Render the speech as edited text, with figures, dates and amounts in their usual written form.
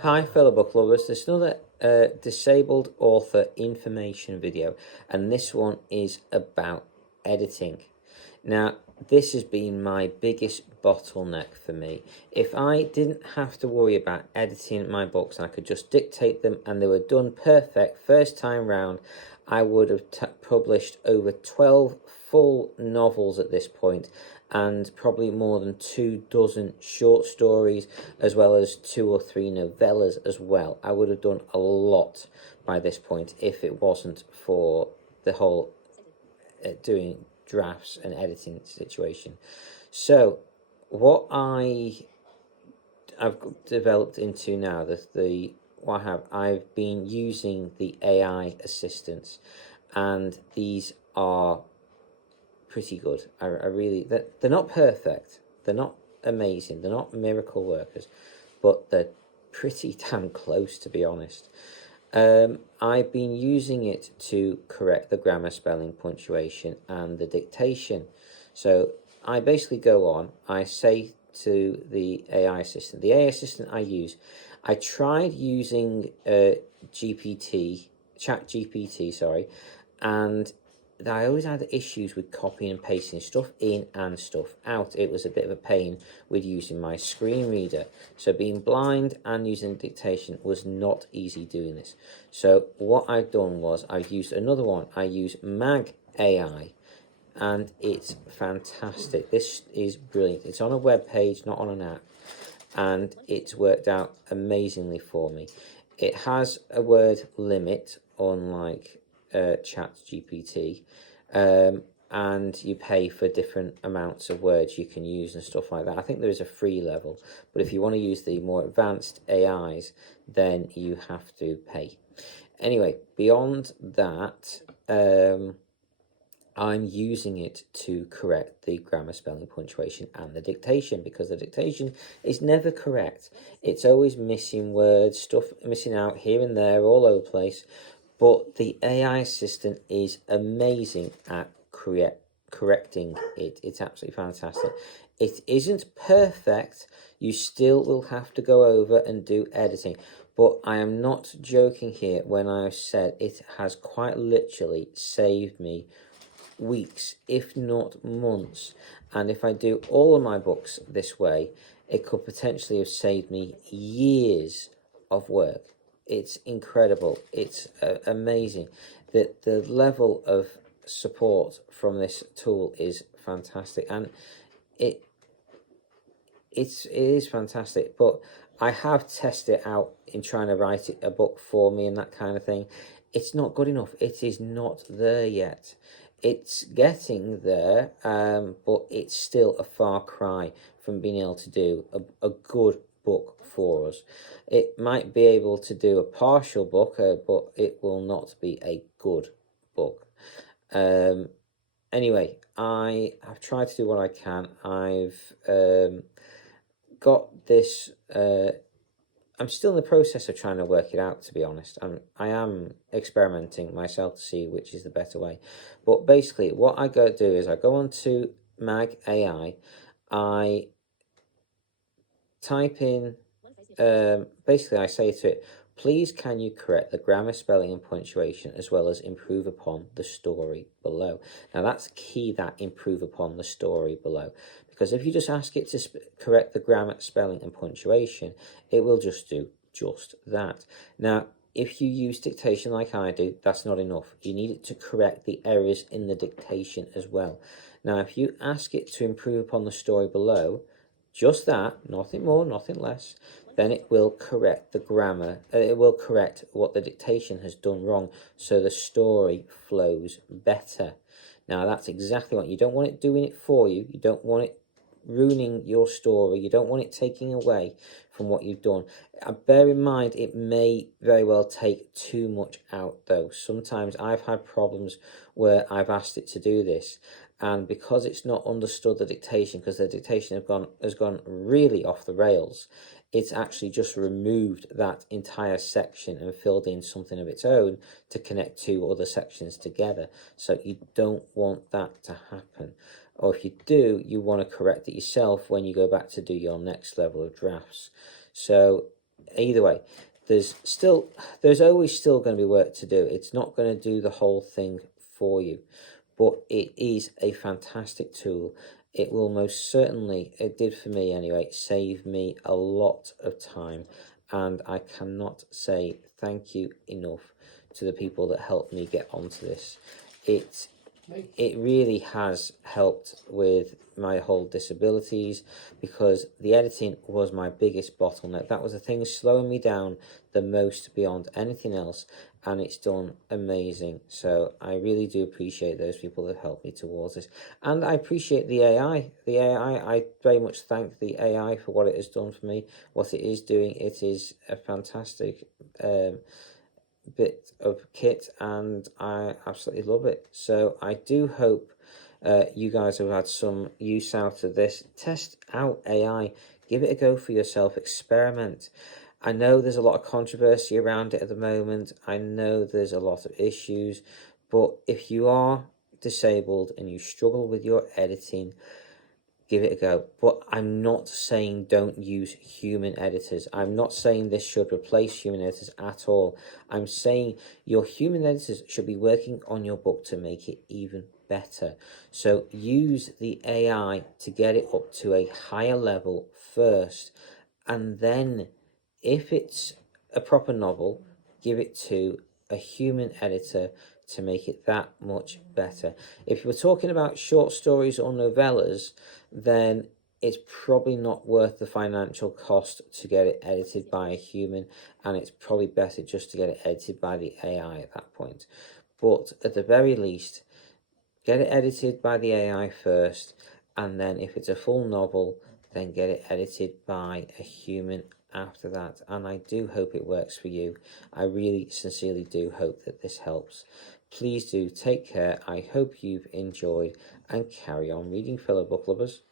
Hi fellow book lovers, there's another disabled author information video, and this one is about editing. Now, this has been my biggest bottleneck for me. If I didn't have to worry about editing my books and I could just dictate them and they were done perfect first time round, I would have published over 12 full novels at this point, and probably more than 24 short stories, as well as 2 or 3 novellas as well. I would have done a lot by this point if it wasn't for the whole doing drafts and editing situation. So what I've developed into now, I've been using the AI assistants, and these are pretty good. I really, they're not perfect, they're not amazing, they're not miracle workers, but they're pretty damn close, to be honest. I've been using it to correct the grammar, spelling, punctuation, and the dictation. So I basically go on, I say to the AI assistant, I tried using chat GPT, sorry, and I always had issues with copying and pasting stuff in and stuff out. It was a bit of a pain with using my screen reader. So being blind and using dictation was not easy doing this. So what I've done was I've used another one. I use Mag AI, and it's fantastic. This is brilliant. It's on a web page, not on an app, and it's worked out amazingly for me. It has a word limit, unlike chat GPT, and you pay for different amounts of words you can use and stuff like that. I think there is a free level, but if you want to use the more advanced AIs, then you have to pay. Anyway, beyond that, I'm using it to correct the grammar, spelling, punctuation, and the dictation, because the dictation is never correct. It's always missing words, stuff missing out here and there, all over the place. But the AI assistant is amazing at correcting it. It's absolutely fantastic. It isn't perfect. You still will have to go over and do editing. But I am not joking here when I've said it has quite literally saved me weeks, if not months. And if I do all of my books this way, it could potentially have saved me years of work. It's incredible. It's amazing. That the level of support from this tool is fantastic, and it is fantastic. But I have tested it out in trying to write a book for me and that kind of thing. It's not good enough. It is not there yet. It's getting there, but it's still a far cry from being able to do a good book for us. It might be able to do a partial book, but it will not be a good book. Anyway, I have tried to do what I can. I've got this. I'm still in the process of trying to work it out, to be honest. I am experimenting myself to see which is the better way. But basically, what I go do is I go on to Mag AI, I type in, basically I say to it, please can you correct the grammar, spelling, and punctuation, as well as improve upon the story below. Now that's key, that improve upon the story below. Because if you just ask it to correct the grammar, spelling, and punctuation, it will just do just that. Now, if you use dictation like I do, that's not enough. You need it to correct the errors in the dictation as well. Now, if you ask it to improve upon the story below, just that, nothing more, nothing less, then it will correct the grammar. It will correct what the dictation has done wrong, so the story flows better. Now, that's exactly what you don't want it doing it for you. You don't want it ruining your story. You don't want it taking away from what you've done. Bear in mind, it may very well take too much out, though. Sometimes I've had problems where I've asked it to do this, and because it's not understood the dictation, because the dictation has gone really off the rails, it's actually just removed that entire section and filled in something of its own to connect two other sections together. So you don't want that to happen. Or if you do, you want to correct it yourself when you go back to do your next level of drafts. So either way, there's always still going to be work to do. It's not going to do the whole thing for you, but it is a fantastic tool. It will most certainly, it did for me anyway, save me a lot of time, and I cannot say thank you enough to the people that helped me get onto this. It really has helped with my whole disabilities, because the editing was my biggest bottleneck. That was the thing slowing me down the most beyond anything else, and it's done amazing. So I really do appreciate those people that helped me towards this, and I appreciate the AI. I very much thank the AI for what it has done for me, what it is doing. It is a fantastic bit of kit, and I absolutely love it. So I do hope you guys have had some use out of this. Test out AI, give it a go for yourself, experiment. I know there's a lot of controversy around it at the moment. I know there's a lot of issues, but if you are disabled and you struggle with your editing, give it a go. But I'm not saying don't use human editors. I'm not saying this should replace human editors at all. I'm saying your human editors should be working on your book to make it even better. So use the AI to get it up to a higher level first, and then if it's a proper novel, give it to a human editor to make it that much better. If we're talking about short stories or novellas, then it's probably not worth the financial cost to get it edited by a human, and it's probably better just to get it edited by the AI at that point. But at the very least, get it edited by the AI first, and then if it's a full novel, then get it edited by a human after that. And I do hope it works for you. I really sincerely do hope that this helps. Please do take care. I hope you've enjoyed, and carry on reading, fellow book lovers.